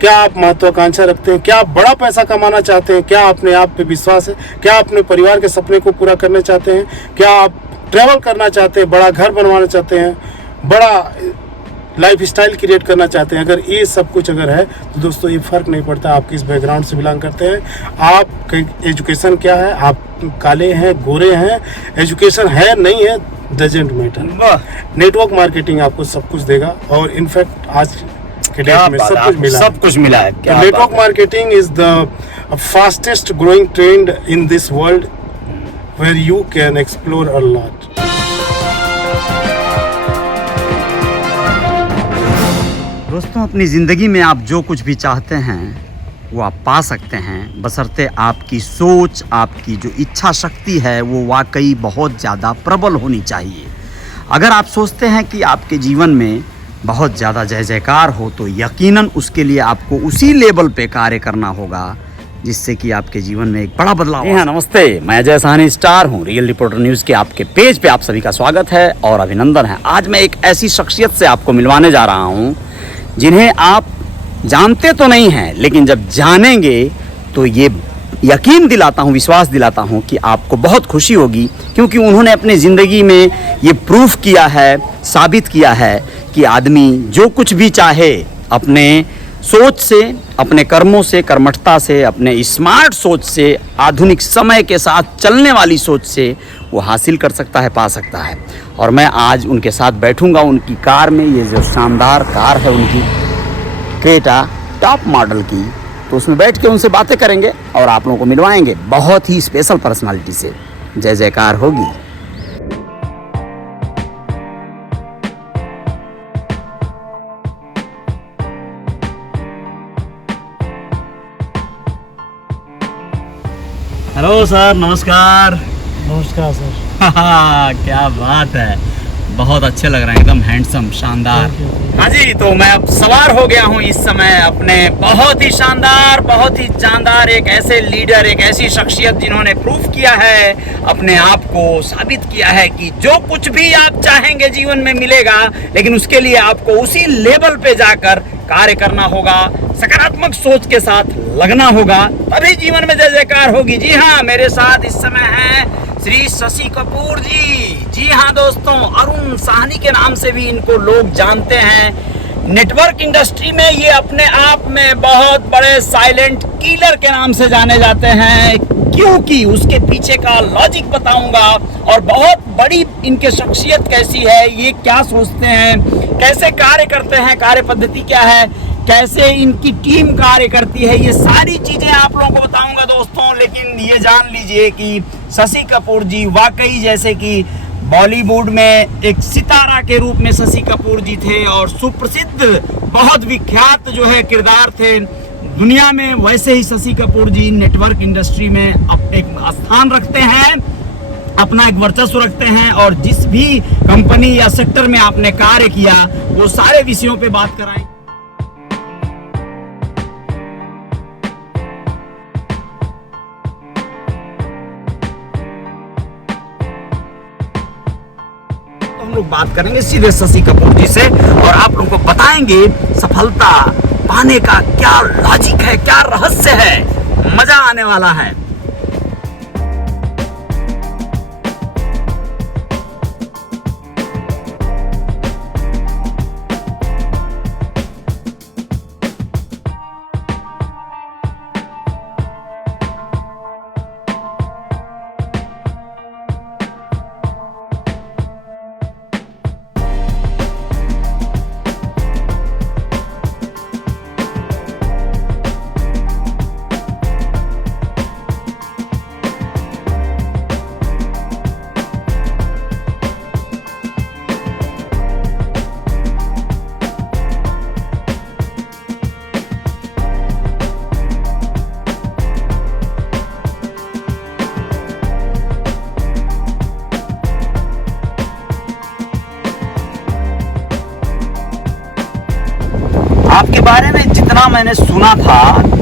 क्या आप महत्वाकांक्षा रखते हैं? क्या आप बड़ा पैसा कमाना चाहते हैं? क्या अपने आप पे विश्वास है? क्या अपने परिवार के सपने को पूरा करना चाहते हैं? क्या आप ट्रैवल करना चाहते हैं? बड़ा घर बनवाना चाहते हैं? बड़ा लाइफ स्टाइल क्रिएट करना चाहते हैं? अगर ये सब कुछ अगर है तो दोस्तों ये फ़र्क नहीं पड़ता आप किस बैकग्राउंड से बिलोंग करते हैं, आपकी एजुकेशन क्या है, आप काले हैं गोरे हैं, एजुकेशन है नहीं है डजेंट मैटर। नेटवर्क मार्केटिंग आपको सब कुछ देगा और इनफैक्ट आज के डेट में सब कुछ मिला है। Network marketing is the fastest growing trend in this world where you can explore a lot. दोस्तों, अपनी ज़िंदगी में आप जो कुछ भी चाहते हैं वो आप पा सकते हैं, बशर्ते आपकी सोच, आपकी जो इच्छा शक्ति है वो वाकई बहुत ज़्यादा प्रबल होनी चाहिए। अगर आप सोचते हैं कि आपके जीवन में बहुत ज़्यादा जय जयकार हो तो यकीनन उसके लिए आपको उसी लेवल पे कार्य करना होगा जिससे कि आपके जीवन में एक बड़ा बदलाव। हाँ, नमस्ते, मैं अजय साहनी स्टार हूँ। रियल रिपोर्टर न्यूज़ के आपके पेज पे आप सभी का स्वागत है और अभिनंदन है। आज मैं एक ऐसी शख्सियत से आपको मिलवाने जा रहा हूँ जिन्हें आप जानते तो नहीं हैं, लेकिन जब जानेंगे तो ये यकीन दिलाता हूँ, विश्वास दिलाता हूँ कि आपको बहुत खुशी होगी, क्योंकि उन्होंने अपनी ज़िंदगी में ये प्रूफ किया है, साबित किया है कि आदमी जो कुछ भी चाहे अपने सोच से, अपने कर्मों से, कर्मठता से, अपने स्मार्ट सोच से, आधुनिक समय के साथ चलने वाली सोच से वो हासिल कर सकता है, पा सकता है। और मैं आज उनके साथ बैठूंगा उनकी कार में। ये जो शानदार कार है उनकी क्रेटा टॉप मॉडल की, तो उसमें बैठ के उनसे बातें करेंगे और आप लोगों को मिलवाएंगे बहुत ही स्पेशल पर्सनालिटी से। जय जयकार होगी। हेलो सर, नमस्कार। नमस्कार सर। क्या बात है, बहुत अच्छे लग रहे हैं, एकदम हैंडसम, शानदार। हाँ जी, तो मैं अब सवार हो गया हूँ इस समय अपने बहुत ही शानदार, बहुत ही जानदार एक ऐसे लीडर, एक ऐसी शख्सियत जिन्होंने प्रूफ किया है, अपने आप को साबित किया है कि जो कुछ भी आप चाहेंगे जीवन में मिलेगा, लेकिन उसके लिए आपको उसी लेवल पे जाकर कार्य करना होगा, सकारात्मक सोच के साथ लगना होगा, तभी जीवन में जय जयकार होगी। जी हाँ, मेरे साथ इस समय है श्री शशि कपूर जी। जी हाँ दोस्तों, अरुण साहनी के नाम से भी इनको लोग जानते हैं। नेटवर्क इंडस्ट्री में ये अपने आप में बहुत बड़े साइलेंट किलर के नाम से जाने जाते हैं, क्योंकि उसके पीछे का लॉजिक बताऊंगा और बहुत बड़ी इनकी शख्सियत कैसी है, ये क्या सोचते हैं, कैसे कार्य करते हैं, कार्य पद्धति क्या है, कैसे इनकी टीम कार्य करती है, ये सारी चीजें आप लोगों को बताऊंगा दोस्तों। लेकिन ये जान लीजिए कि शशि कपूर जी वाकई, जैसे कि बॉलीवुड में एक सितारा के रूप में शशि कपूर जी थे और सुप्रसिद्ध, बहुत विख्यात जो है किरदार थे दुनिया में, वैसे ही शशि कपूर जी नेटवर्क इंडस्ट्री में एक स्थान रखते हैं, अपना एक वर्चस्व रखते हैं और जिस भी कंपनी या सेक्टर में आपने कार्य किया वो सारे विषयों पे बात कराएं। हम लोग बात करेंगे सीधे शशि कपूर जी से और आप लोगों को बताएंगे सफलता पाने का क्या लॉजिक है, क्या रहस्य है, मजा आने वाला है। आपके बारे में जितना मैंने सुना था,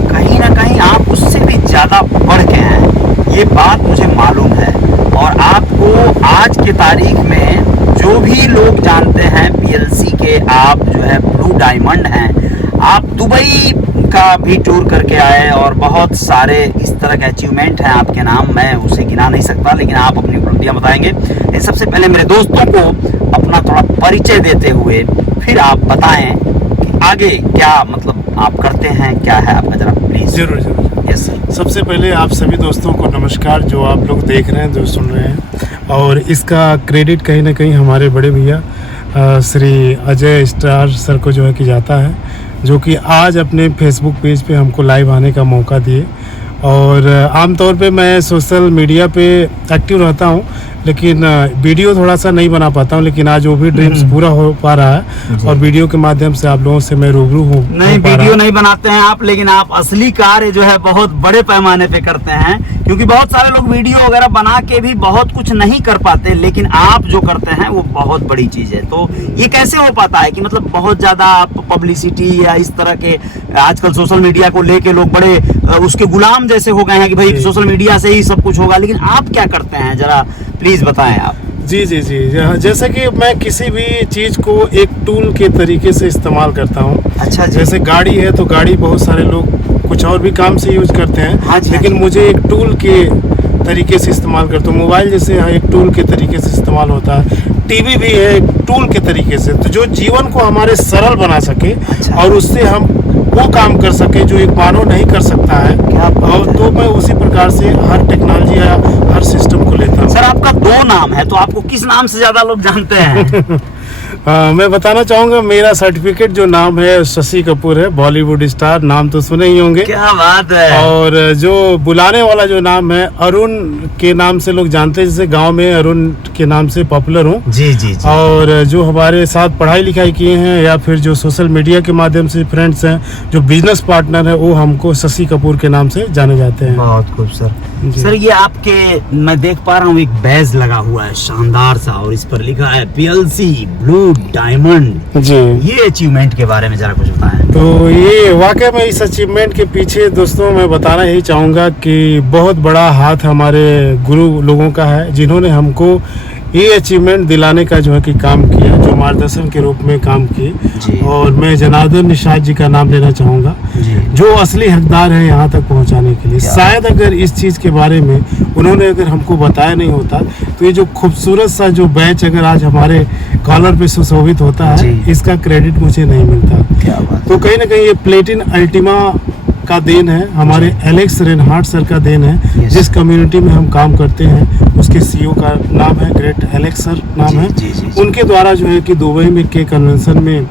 कहीं ना कहीं आप उससे भी ज़्यादा बढ़ के हैं, ये बात मुझे मालूम है। और आपको आज की तारीख में जो भी लोग जानते हैं, पीएलसी के आप जो है ब्लू डायमंड हैं, आप दुबई का भी टूर करके आए और बहुत सारे इस तरह के अचीवमेंट हैं आपके नाम, मैं उसे गिना नहीं सकता, लेकिन आप अपनी उपलब्धियां बताएंगे। लेकिन सबसे पहले मेरे दोस्तों को अपना थोड़ा परिचय देते हुए फिर आप बताएं कि आगे क्या मतलब आप करते हैं, क्या है आपका, जरा प्लीज। जरूर जरूर। Yes sir. सबसे पहले आप सभी दोस्तों को नमस्कार, जो आप लोग देख रहे हैं, जो सुन रहे हैं। और इसका क्रेडिट कहीं ना कहीं हमारे बड़े भैया श्री अजय स्टार सर को जो है कि जाता है, जो कि आज अपने फेसबुक पेज पे हमको लाइव आने का मौका दिए। और आमतौर पे मैं सोशल मीडिया पे एक्टिव रहता हूँ, लेकिन वीडियो थोड़ा सा नहीं बना पाता हूँ, लेकिन आज वो भी ड्रीम्स पूरा हो पा रहा है और वीडियो के माध्यम से आप लोगों से मैं रूबरू हूँ। नहीं, वीडियो नहीं बनाते हैं आप, लेकिन आप असली कार्य जो है बहुत बड़े पैमाने पे करते हैं, क्योंकि बहुत सारे लोग वीडियो वगैरह बना के भी बहुत कुछ नहीं कर पाते, लेकिन आप जो करते हैं वो बहुत बड़ी चीज है। तो ये कैसे हो पाता है कि मतलब बहुत ज्यादा आप पब्लिसिटी या इस तरह के, आजकल सोशल मीडिया को लेके लोग बड़े उसके गुलाम जैसे हो गए हैं कि भाई सोशल मीडिया से ही सब कुछ होगा, लेकिन आप क्या करते हैं, जरा प्लीज बताएं आप। जी जी जी, जैसे कि मैं किसी भी चीज़ को एक टूल के तरीके से इस्तेमाल करता हूँ। अच्छा जी। जैसे गाड़ी है तो गाड़ी बहुत सारे लोग कुछ और भी काम से यूज करते हैं, हाँ जी, लेकिन मुझे एक टूल के तरीके से इस्तेमाल करता हूँ। मोबाइल जैसे एक टूल के तरीके से इस्तेमाल होता है, टीवी भी है एक टूल के तरीके से, तो जो जीवन को हमारे सरल बना सके। अच्छा। और उससे हम वो काम कर सके जो एक मानव नहीं कर सकता है। क्या बात और है। तो मैं उसी प्रकार से हर टेक्नोलॉजी या हर सिस्टम को लेता हूँ। सर आपका 2 नाम है, तो आपको किस नाम से ज्यादा लोग जानते हैं? मैं बताना चाहूँगा, मेरा सर्टिफिकेट जो नाम है शशि कपूर है, बॉलीवुड स्टार, नाम तो सुने ही होंगे। क्या बात है। और जो बुलाने वाला जो नाम है अरुण के नाम से लोग जानते हैं, जैसे गांव में अरुण के नाम से पॉपुलर हूँ। जी जी जी। और जो हमारे साथ पढ़ाई लिखाई किए हैं या फिर जो सोशल मीडिया के माध्यम से फ्रेंड्स हैं, जो बिजनेस पार्टनर है, वो हमको शशि कपूर के नाम से जाने जाते हैं। बहुत खूब सर। जी। सर ये आपके, मैं देख पा रहा हूँ एक बैज लगा हुआ है शानदार सा, और इस पर लिखा है PLC ब्लू डायमंड। जी। ये अचीवमेंट के बारे में जरा कुछ बताएं। तो ये वाकई में इस अचीवमेंट के पीछे दोस्तों मैं बताना यही चाहूँगा कि बहुत बड़ा हाथ हमारे गुरु लोगों का है, जिन्होंने हमको ये अचीवमेंट दिलाने का जो है कि काम किया, जो मार्गदर्शन के रूप में काम जी। किए। और मैं जनार्दन निषाद जी का नाम लेना चाहूँगा, जी। जो असली हकदार है यहाँ तक पहुँचाने के लिए। शायद अगर इस चीज़ के बारे में उन्होंने अगर हमको बताया नहीं होता, तो ये जो खूबसूरत सा जो बैच अगर आज हमारे कॉलर पे सुशोभित होता है, जी। इसका क्रेडिट मुझे नहीं मिलता। क्या बात। तो कहीं ना कहीं ये प्लेटिन अल्टीमा का देन है, हमारे एलेक्स रेनहार्ट सर का देन है। Yes. जिस कम्युनिटी में हम काम करते हैं उसके CEO का नाम है ग्रेट एलेक्स सर नाम जी, है। जी, जी, जी। उनके द्वारा जो है कि दुबई में के कन्वेंशन में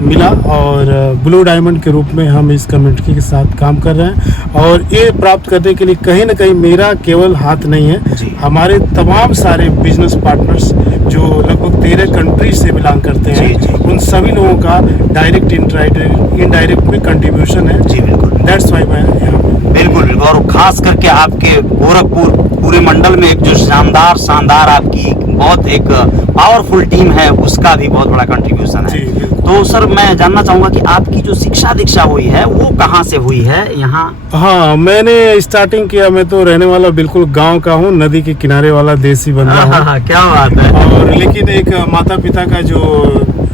मिला, और ब्लू डायमंड के रूप में हम इस कम्युनिटी के साथ काम कर रहे हैं। और ये प्राप्त करने के लिए कहीं ना कहीं मेरा केवल हाथ नहीं है, जी। हमारे तमाम सारे बिजनेस पार्टनर्स जो लगभग 13 कंट्रीज से बिलोंग करते हैं, जी, जी। उन सभी लोगों का डायरेक्ट इनडायरेक्ट में कंट्रीब्यूशन है। जी बिल्कुल दैट्स वाई मैं यहाँ पे। बिल्कुल बिल्कुल। और खास करके आपके गोरखपुर पूरे मंडल में एक जो शानदार आपकी बहुत एक पावरफुल टीम है, उसका भी बहुत बड़ा कंट्रीब्यूशन जी, है। बिल्कुल। तो सर मैं जानना चाहूंगा कि आपकी जो शिक्षा दीक्षा हुई है वो कहाँ से हुई है यहाँ? हाँ, मैंने स्टार्टिंग किया, मैं तो रहने वाला बिल्कुल गांव का हूँ, नदी के किनारे वाला देसी बंदा हूँ। क्या बात है। और लेकिन एक माता पिता का जो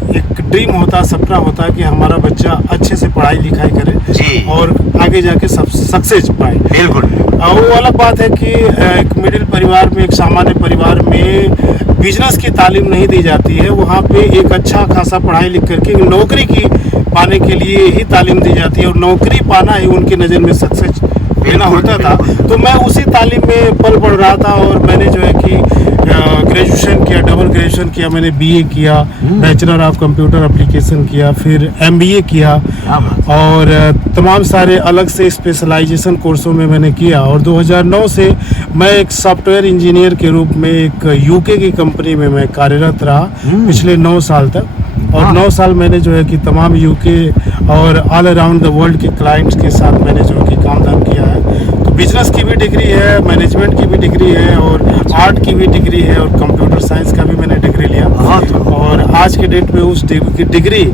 एक ड्रीम होता, सपना होता कि हमारा बच्चा अच्छे से पढ़ाई लिखाई करे जी। और आगे जाके सब सक्सेस पाए। बिल्कुल। वो अलग बात है कि एक मिडिल परिवार में, एक सामान्य परिवार में बिजनेस की तालीम नहीं दी जाती है। वहाँ पे एक अच्छा खासा पढ़ाई लिख करके नौकरी की पाने के लिए ही तालीम दी जाती है, और नौकरी पाना ही उनकी नज़र में सक्सेस लेना होता था। तो मैं उसी तालीम में पल बढ़ रहा था, और मैंने जो है कि ग्रेजुएशन किया, डबल ग्रेजुएशन किया, मैंने BA किया, बैचलर ऑफ कंप्यूटर एप्लीकेशन किया, फिर MBA किया, और तमाम सारे अलग से स्पेशलाइजेशन कोर्सों में मैंने किया। और 2009 से मैं एक सॉफ्टवेयर इंजीनियर के रूप में एक UK की कंपनी में मैं कार्यरत रहा पिछले 9 साल तक। और 9 साल मैंने जो है कि तमाम UK और ऑल अराउंड द वर्ल्ड के क्लाइंट्स के साथ मैंने जो है कि काम धाम किया है। तो बिजनेस की भी डिग्री है, मैनेजमेंट की भी डिग्री है, और आर्ट की भी डिग्री है, और कंप्यूटर साइंस का भी मैंने डिग्री लिया। और आज के डेट में उस डिग्री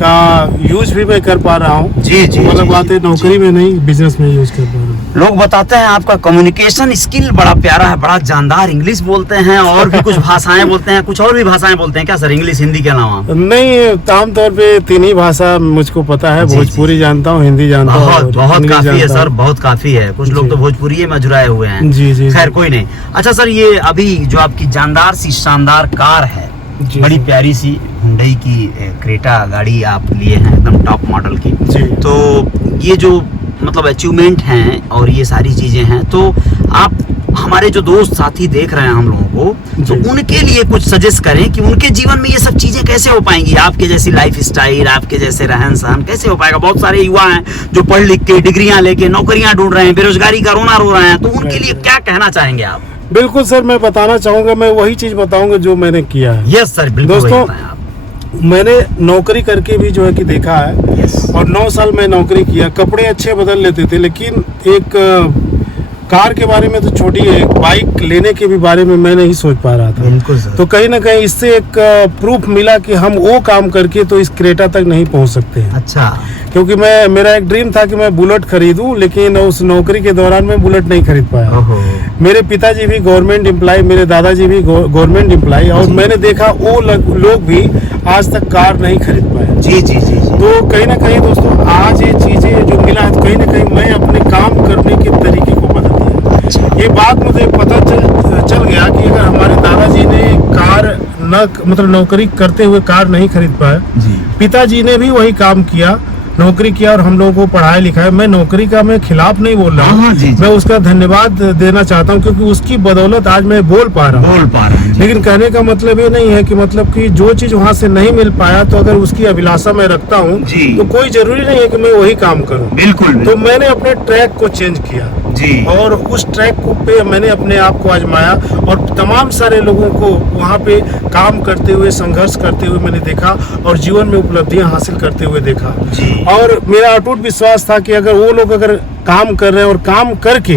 का यूज भी मैं कर पा रहा हूँ। जी जी। अलग बात है, नौकरी में नहीं, बिजनेस में यूज कर पा रहा हूँ। लोग बताते हैं आपका कम्युनिकेशन स्किल बड़ा प्यारा है, बड़ा जानदार, इंग्लिश बोलते हैं और भी कुछ भाषाएं बोलते हैं, कुछ और भी भाषाएं बोलते हैं क्या सर, इंग्लिश हिंदी के अलावा? नहीं, आमतौर पे 3 ही भाषा मुझको पता है। जी, भोजपुरी जानता हूँ, हिंदी जानता हूँ, बहुत बहुत इंग्लिश काफी है जानता सर, हूँ। बहुत काफी है। कुछ लोग जी। तो भोजपुरी में जुड़ाए हुए हैं। जी जी खैर कोई नहीं। अच्छा सर, ये अभी जो आपकी जानदार सी शानदार कार है, जी, बड़ी जी। प्यारी सी हुंडई की क्रेटा गाड़ी आप लिए हैं, एकदम टॉप मॉडल की। जी। तो ये जो मतलब अचीवमेंट हैं और ये सारी चीजें हैं, तो आप हमारे जो दोस्त साथी देख रहे हैं हम लोगों को, तो जी। उनके लिए कुछ सजेस्ट करें कि उनके जीवन में ये सब चीजें कैसे हो पाएंगी। आपके जैसी लाइफ स्टाइल, आपके जैसे रहन सहन कैसे हो पाएगा। बहुत सारे युवा हैं जो पढ़ लिख के डिग्रियां लेके नौकरियां ढूंढ रहे हैं, बेरोजगारी का रोना रो रहे हैं, तो उनके लिए क्या कहना चाहेंगे आप? बिल्कुल सर, मैं बताना चाहूंगा, मैं वही चीज बताऊंगा जो मैंने किया है। यस सर, बिल्कुल वही दोस्तों, बताएं आप। मैंने नौकरी करके भी जो है कि देखा है, यस। और 9 साल मैं नौकरी किया। कपड़े अच्छे बदल लेते थे, लेकिन एक कार के बारे में तो छोटी है, एक बाइक लेने के भी बारे में मैं नहीं सोच पा रहा था। बिल्कुल सर। तो कहीं ना कहीं इससे एक प्रूफ मिला कि हम वो काम करके तो इस क्रेटा तक नहीं पहुंच सकते हैं। अच्छा। क्योंकि मेरा एक ड्रीम था कि मैं बुलेट खरीदूं, लेकिन उस नौकरी के दौरान मैं बुलेट नहीं खरीद पाया। ओहो। मेरे पिताजी भी गवर्नमेंट एम्प्लॉय, मेरे दादाजी भी गवर्नमेंट एम्प्लॉय, और मैंने देखा वो लोग भी आज तक कार नहीं खरीद पाए। जी जी जी जी। तो कहीं ना कहीं दोस्तों, आज ये चीजें जो मिला है, तो कहीं ना कहीं मैं अपने काम करने के तरीके को बदल दिया। ये बात मुझे पता चल गया कि अगर हमारे दादाजी ने कार मतलब नौकरी करते हुए कार नहीं खरीद पाए, जी। पिताजी ने भी वही काम किया, नौकरी किया और हम लोगों को पढ़ाया लिखाया। मैं नौकरी का मैं खिलाफ नहीं बोल रहा हाँ, जी, हूँ, जी। मैं उसका धन्यवाद देना चाहता हूँ, क्योंकि उसकी बदौलत आज मैं बोल पा रहा हूँ। बोल पा रहे हैं जी। लेकिन कहने का मतलब ये नहीं है कि मतलब कि जो चीज वहाँ से नहीं मिल पाया, तो अगर उसकी अभिलाषा मैं रखता हूँ, जी। तो कोई जरूरी नहीं है कि मैं वही काम करूँ। बिल्कुल तो मैंने अपने ट्रैक को चेंज किया जी। और उस ट्रैक को पे मैंने अपने आप को आजमाया, और तमाम सारे लोगों को वहाँ पे काम करते हुए, संघर्ष करते हुए मैंने देखा, और जीवन में उपलब्धियां हासिल करते हुए देखा। जी। और मेरा अटूट विश्वास था कि अगर वो लोग अगर काम कर रहे हैं और काम करके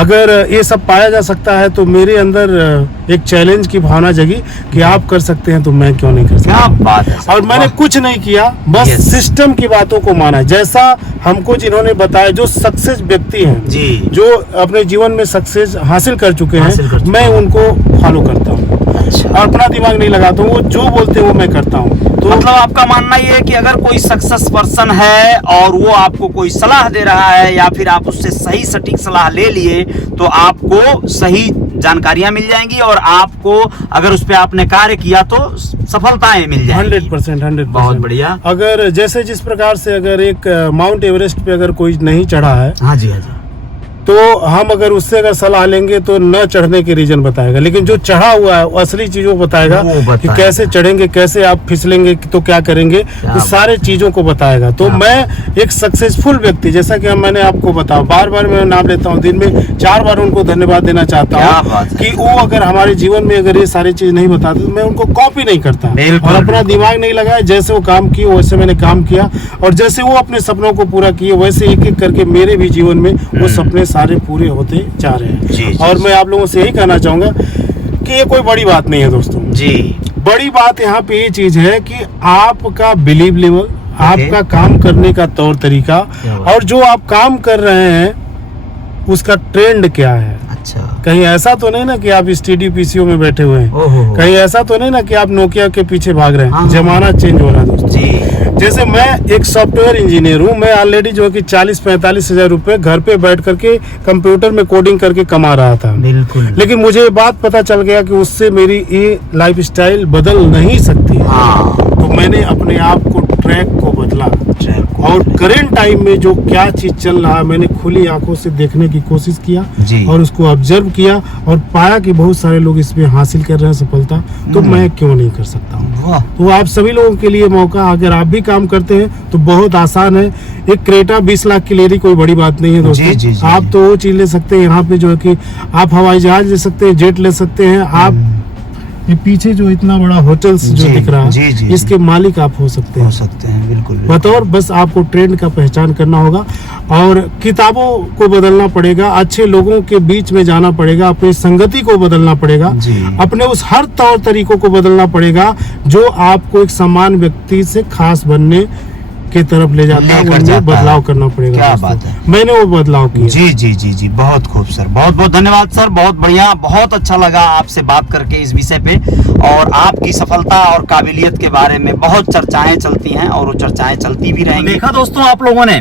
अगर ये सब पाया जा सकता है, तो मेरे अंदर एक चैलेंज की भावना जगी कि आप कर सकते हैं तो मैं क्यों नहीं कर सकता। क्या बात है सर। और मैंने कुछ नहीं किया, बस Yes. सिस्टम की बातों को माना, जैसा हमको जिन्होंने बताया, जो सक्सेस व्यक्ति हैं, जी। जो अपने जीवन में सक्सेस हासिल कर चुके हासिल कर हैं, चुके मैं उनको फॉलो करता हूँ अच्छा। और अपना दिमाग नहीं लगाता हूँ। वो जो बोलते हैं वो मैं करता हूँ। तो मतलब आपका मानना ये है कि अगर कोई सक्सेस पर्सन है और वो आपको कोई सलाह दे रहा है, या फिर आप उससे सही सटीक सलाह ले लिए, तो आपको सही जानकारियां मिल जाएंगी, और आपको अगर उस पे आपने कार्य किया तो सफलताएं मिल जाएंगी। 100%। बहुत बढ़िया। अगर जैसे जिस प्रकार से अगर एक माउंट एवरेस्ट पे अगर कोई नहीं चढ़ा है, हाँ जी, हाँ जी। तो हम अगर उससे अगर सलाह लेंगे तो न चढ़ने के रीजन बताएगा, लेकिन जो चढ़ा हुआ है वो असली चीजों बताएगा वो कि बताएगा। कैसे चढ़ेंगे, कैसे आप फिसलेंगे तो क्या करेंगे, ये सारे चीजों को बताएगा। तो मैं एक सक्सेसफुल व्यक्ति, जैसा कि मैंने आपको बताया, बार बार मैं नाम लेता हूँ, दिन में 4 बार उनको धन्यवाद देना चाहता क्या हूँ बात है। कि वो अगर हमारे जीवन में अगर ये सारी चीज नहीं बताते, तो मैं उनको कॉपी नहीं करता बिल्कुल, और अपना बिल्कुल। दिमाग नहीं लगाया। जैसे वो काम किए वैसे मैंने काम किया, और जैसे वो अपने सपनों को पूरा किए, वैसे एक एक करके मेरे भी जीवन में वो सपने सारे पूरे होते जा रहे हैं। जी, जी, और मैं आप लोगों से यही कहना चाहूंगा कि ये कोई बड़ी बात नहीं है दोस्तों। जी। बड़ी बात यहाँ पे ये चीज है कि आपका बिलीव लेवल, आपका काम करने का तौर तरीका, क्या बात। और जो आप काम कर रहे हैं उसका ट्रेंड क्या है। अच्छा। कहीं ऐसा तो नहीं ना कि आप स्टडी पीसीओ में बैठे हुए हैं, ओहो। कहीं ऐसा तो नहीं ना कि आप नोकिया के पीछे भाग रहे हैं। हाँ। जमाना चेंज हो रहा है दोस्तों। जी। जैसे मैं एक सॉफ्टवेयर इंजीनियर हूँ, मैं ऑलरेडी जो है कि 40-45 हजार रुपए घर पे बैठ करके कंप्यूटर में कोडिंग करके कमा रहा था। बिल्कुल। लेकिन मुझे ये बात पता चल गया कि उससे मेरी ये लाइफ स्टाइल बदल नहीं सकती। हाँ। तो मैंने अपने आप को ट्रैक को बदला, और करेंट टाइम में जो क्या चीज चल रहा है, मैंने खुली आंखों से देखने की कोशिश किया जी। और उसको ऑब्जर्व किया, और पाया कि बहुत सारे लोग इसमें हासिल कर रहे हैं सफलता, तो मैं क्यों नहीं कर सकता हूँ। वाह। तो आप सभी लोगों के लिए मौका, अगर आप भी काम करते हैं तो बहुत आसान है। एक क्रेटा 20 लाख की लेनी कोई बड़ी बात नहीं है दोस्तों। जी, जी, जी, आप जी। तो वो चीज ले सकते हैं यहाँ पे, जो है कि आप हवाई जहाज ले सकते हैं, जेट ले सकते हैं। आप ये पीछे जो इतना बड़ा होटल्स जो जी, दिख रहा जी, है, जी, इसके मालिक आप हो सकते हैं। हो सकते हैं, बिल्कुल, बिल्कुल। बतौर बस आपको ट्रेंड का पहचान करना होगा, और किताबों को बदलना पड़ेगा, अच्छे लोगों के बीच में जाना पड़ेगा, अपनी संगति को बदलना पड़ेगा, जी। अपने उस हर तौर तरीकों को बदलना पड़ेगा जो आपको एक समान व्यक्ति से खास बनने के तरफ ले जाता है, लेकर जाता उनमें है। बदलाव करना पड़ेगा। क्या दोस्तों। बात है। मैंने वो बदलाव किया। जी जी जी जी, बहुत खूब सर, बहुत बहुत धन्यवाद सर, बहुत बढ़िया, बहुत अच्छा लगा आपसे बात करके इस विषय पे। और आपकी सफलता और काबिलियत के बारे में बहुत चर्चाएं चलती हैं और वो चर्चाएं चलती भी रहेंगी। देखा दोस्तों आप लोगों ने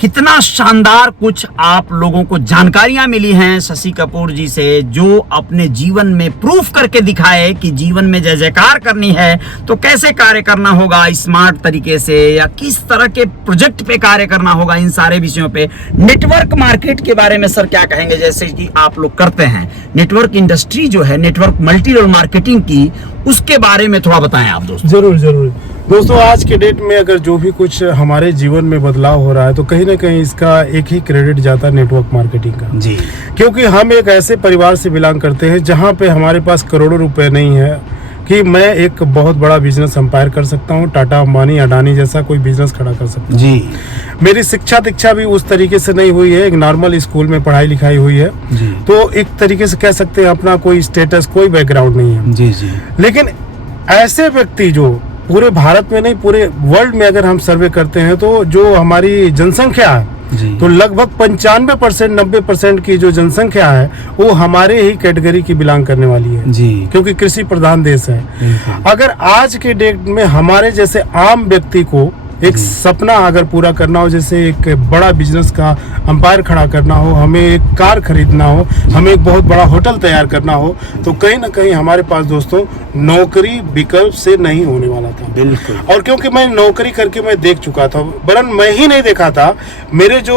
कितना शानदार कुछ आप लोगों को जानकारियां मिली हैं शशि कपूर जी से, जो अपने जीवन में प्रूफ करके दिखाए कि जीवन में जय जयकार करनी है तो कैसे कार्य करना होगा स्मार्ट तरीके से, या किस तरह के प्रोजेक्ट पे कार्य करना होगा। इन सारे विषयों पे नेटवर्क मार्केट के बारे में सर क्या कहेंगे, जैसे कि आप लोग करते हैं नेटवर्क इंडस्ट्री जो है, नेटवर्क मल्टी लेवल मार्केटिंग की, उसके बारे में थोड़ा बताएं आप दोस्तों। जरूर जरूर दोस्तों, आज के डेट में अगर जो भी कुछ हमारे जीवन में बदलाव हो रहा है तो कहीं ना कहीं इसका एक ही क्रेडिट जाता है नेटवर्क मार्केटिंग का। जी, क्योंकि हम एक ऐसे परिवार से बिलोंग करते हैं जहाँ पे हमारे पास करोड़ों रुपए नहीं है कि मैं एक बहुत बड़ा बिजनेस एम्पायर कर सकता हूँ, टाटा अंबानी अडानी जैसा कोई बिजनेस खड़ा कर सकता हूँ। जी मेरी शिक्षा दीक्षा भी उस तरीके से नहीं हुई है, एक नॉर्मल स्कूल में पढ़ाई लिखाई हुई है। जी तो एक तरीके से कह सकते हैं अपना कोई स्टेटस, कोई बैकग्राउंड नहीं है। जी जी लेकिन ऐसे व्यक्ति जो पूरे भारत में नहीं पूरे वर्ल्ड में अगर हम सर्वे करते हैं तो जो हमारी जनसंख्या है जी, तो लगभग 95% 90% की जो जनसंख्या है वो हमारे ही कैटेगरी की बिलोंग करने वाली है, जी क्योंकि कृषि प्रधान देश है। बिल्कुल। अगर आज के डेट में हमारे जैसे आम व्यक्ति को एक सपना अगर पूरा करना हो, जैसे एक बड़ा बिजनेस का अंपायर खड़ा करना हो, हमें एक कार खरीदना हो, हमें एक बहुत बड़ा होटल तैयार करना हो, तो कहीं ना कहीं हमारे पास दोस्तों नौकरी विकल्प से नहीं होने वाला था। बिल्कुल। और क्योंकि मैं नौकरी करके मैं देख चुका था, वरन मैं ही नहीं देखा था, मेरे जो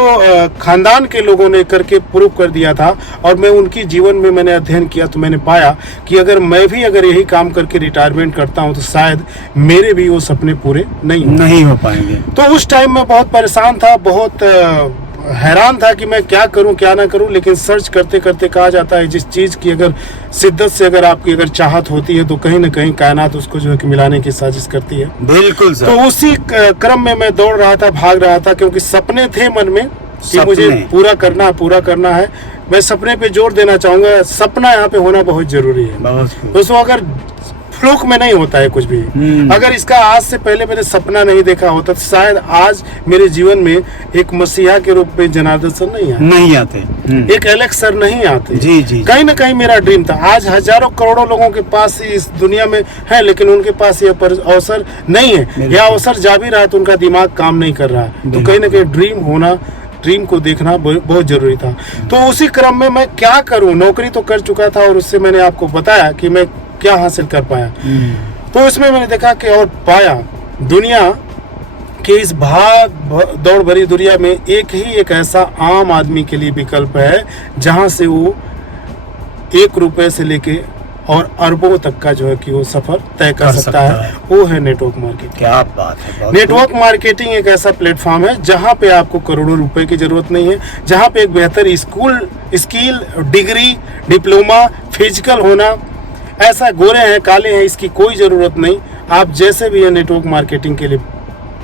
खानदान के लोगों ने करके प्रूव कर दिया था, और मैं उनकी जीवन में मैंने अध्ययन किया तो मैंने पाया कि अगर मैं भी अगर यही काम करके रिटायरमेंट करता हूं तो शायद मेरे भी वो सपने पूरे नहीं हो पाएंगे। तो उस टाइम मैं बहुत परेशान था, बहुत हैरान था कि मैं क्या करूं क्या ना करूं। लेकिन सर्च करते करते कहा जाता है जिस चीज़ की अगर शिद्दत से अगर आपकी अगर चाहत होती है तो कहीं ना कहीं कायनात उसको जो है कि मिलाने की साजिश करती है। बिल्कुल सर। तो उसी क्रम में मैं दौड़ रहा था, भाग रहा था, क्योंकि सपने थे मन में कि सपने। मुझे पूरा करना है। मैं सपने पे जोर देना चाहूंगा, सपना यहाँ पे होना बहुत जरूरी है दोस्तों। अगर फ्लूक में नहीं होता है कुछ भी, अगर इसका आज से पहले मैंने सपना नहीं देखा होता तो शायद आज मेरे जीवन में एक मसीहा के रूप में जनार्दन सर नहीं आते, एक एलेक्स सर नहीं आते। जी जी। कहीं ना कहीं मेरा ड्रीम था। आज हजारों करोड़ों लोगों के पास इस दुनिया में है, लेकिन उनके पास यह अवसर नहीं है, यह अवसर जा भी रहा है तो उनका दिमाग काम नहीं कर रहा है। तो कहीं ना कहीं ड्रीम को देखना बहुत जरूरी था। तो उसी क्रम में मैं क्या करूं, नौकरी तो कर चुका था और उससे मैंने आपको बताया कि मैं क्या हासिल कर पाया। तो इसमें मैंने देखा कि और पाया दुनिया के इस भाग दौड़ भरी दुनिया में एक ऐसा आम आदमी के लिए विकल्प है जहां से वो 1 रुपए से लेके और अरबों तक का जो है कि वो सफर तय कर सकता है। वो है नेटवर्क मार्केटिंग। क्या बात है। नेटवर्क मार्केटिंग एक ऐसा प्लेटफॉर्म है जहां पे आपको करोड़ों रुपए की जरूरत नहीं है, जहां पे एक बेहतर स्किल डिग्री डिप्लोमा फिजिकल होना, ऐसा गोरे हैं काले हैं इसकी कोई जरूरत नहीं। आप जैसे भी है नेटवर्क मार्केटिंग के लिए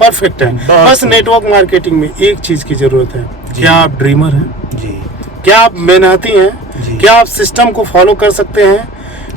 परफेक्ट है। बस नेटवर्क मार्केटिंग में एक चीज की जरूरत है, क्या आप ड्रीमर हैं जी, क्या आप मेहनती हैं, क्या आप सिस्टम को फॉलो कर सकते हैं,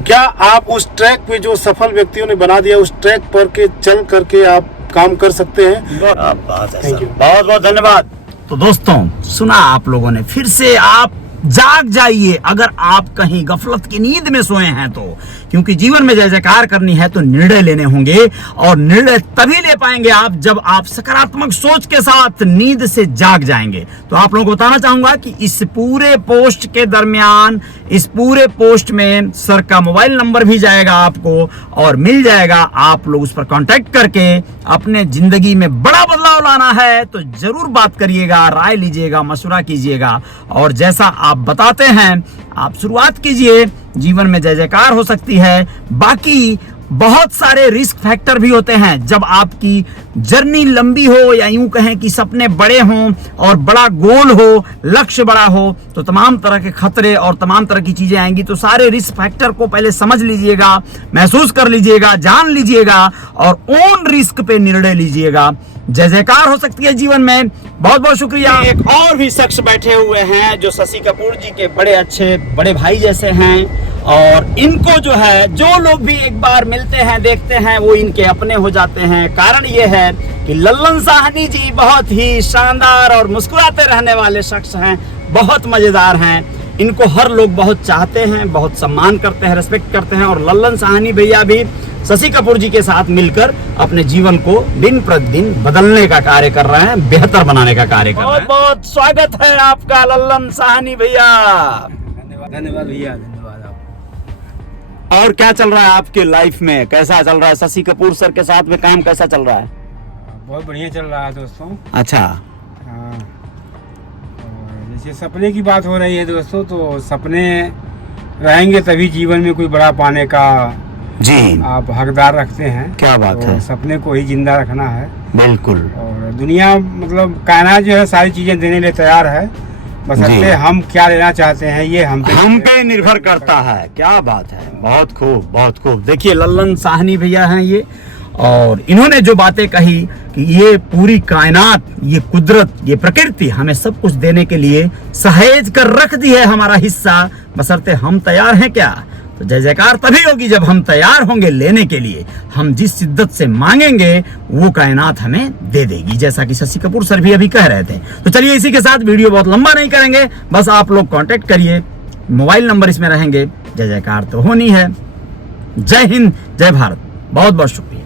क्या आप उस ट्रैक पे जो सफल व्यक्तियों ने बना दिया उस ट्रैक पर के चल करके आप काम कर सकते हैं। थैंक यू, बहुत बहुत धन्यवाद। तो दोस्तों सुना आप लोगों ने, फिर से आप जाग जाइए अगर आप कहीं गफलत की नींद में सोए हैं तो, क्योंकि जीवन में जय जयकार करनी है तो निर्णय लेने होंगे, और निर्णय तभी ले पाएंगे आप जब आप सकारात्मक सोच के साथ नींद से जाग जाएंगे। तो आप लोगों को बताना चाहूंगा कि इस पूरे पोस्ट के दरमियान, इस पूरे पोस्ट में सर का मोबाइल नंबर भी जाएगा आपको और मिल जाएगा। आप लोग उस पर कांटेक्ट करके अपने जिंदगी में बड़ा बदलाव लाना है तो जरूर बात करिएगा, राय लीजिएगा, मशवरा कीजिएगा, और जैसा आप बताते हैं आप शुरुआत कीजिए। जीवन में जय जयकार हो सकती है। बाकी बहुत सारे रिस्क फैक्टर भी होते हैं जब आपकी जर्नी लंबी हो, या यूं कहें कि सपने बड़े हों और बड़ा गोल हो, लक्ष्य बड़ा हो, तो तमाम तरह के खतरे और तमाम तरह की चीजें आएंगी। तो सारे रिस्क फैक्टर को पहले समझ लीजिएगा, महसूस कर लीजिएगा, जान लीजिएगा, और ओन रिस्क पे निर्णय लीजिएगा। जय जयकार हो सकती है जीवन में। बहुत बहुत शुक्रिया। एक और भी शख्स बैठे हुए हैं जो शशि कपूर जी के बड़े अच्छे बड़े भाई जैसे हैं, और इनको जो है जो लोग भी एक बार मिलते हैं देखते हैं वो इनके अपने हो जाते हैं। कारण ये है कि लल्लन साहनी जी बहुत ही शानदार और मुस्कुराते रहने वाले शख्स हैं, बहुत मजेदार हैं। इनको हर लोग बहुत चाहते हैं, बहुत सम्मान करते हैं, रेस्पेक्ट करते हैं। और लल्लन साहनी भैया भी शशि कपूर जी के साथ मिलकर अपने जीवन को दिन प्रतिदिन बदलने का कार्य कर रहे हैं, बेहतर बनाने का कार्य कर रहे हैं। बहुत बहुत स्वागत है आपका लल्लन साहनी भैया। धन्यवाद भैया, धन्यवाद आप। और क्या चल रहा है आपके लाइफ में, कैसा चल रहा है? शशि कपूर सर के साथ में काम कैसा चल रहा है? बहुत बढ़िया चल रहा है दोस्तों। अच्छा, हाँ, और जैसे सपने की बात हो रही है दोस्तों, तो सपने रहेंगे तभी जीवन में कोई बड़ा पाने का जी आप हकदार रखते हैं। क्या बात तो है, सपने को ही जिंदा रखना है। बिल्कुल। और दुनिया मतलब कायनात जो है सारी चीजें देने लिए तैयार है, बस जी। अपने हम क्या लेना चाहते हैं ये हम पे निर्भर करता है। क्या बात है, बहुत खूब, बहुत खूब। देखिए लल्लन साहनी भैया हैं ये, और इन्होंने जो बातें कही कि ये पूरी कायनात, ये कुदरत, ये प्रकृति हमें सब कुछ देने के लिए सहेज कर रख दी है हमारा हिस्सा, बशर्ते हम तैयार हैं क्या। तो जय जयकार तभी होगी जब हम तैयार होंगे लेने के लिए। हम जिस शिद्दत से मांगेंगे वो कायनात हमें दे देगी, जैसा कि शशि कपूर सर भी अभी कह रहे थे। तो चलिए इसी के साथ वीडियो बहुत लंबा नहीं करेंगे, बस आप लोग कांटेक्ट करिए, मोबाइल नंबर इसमें रहेंगे। जय जयकार तो होनी है। जय हिंद, जय भारत, बहुत बहुत शुक्रिया।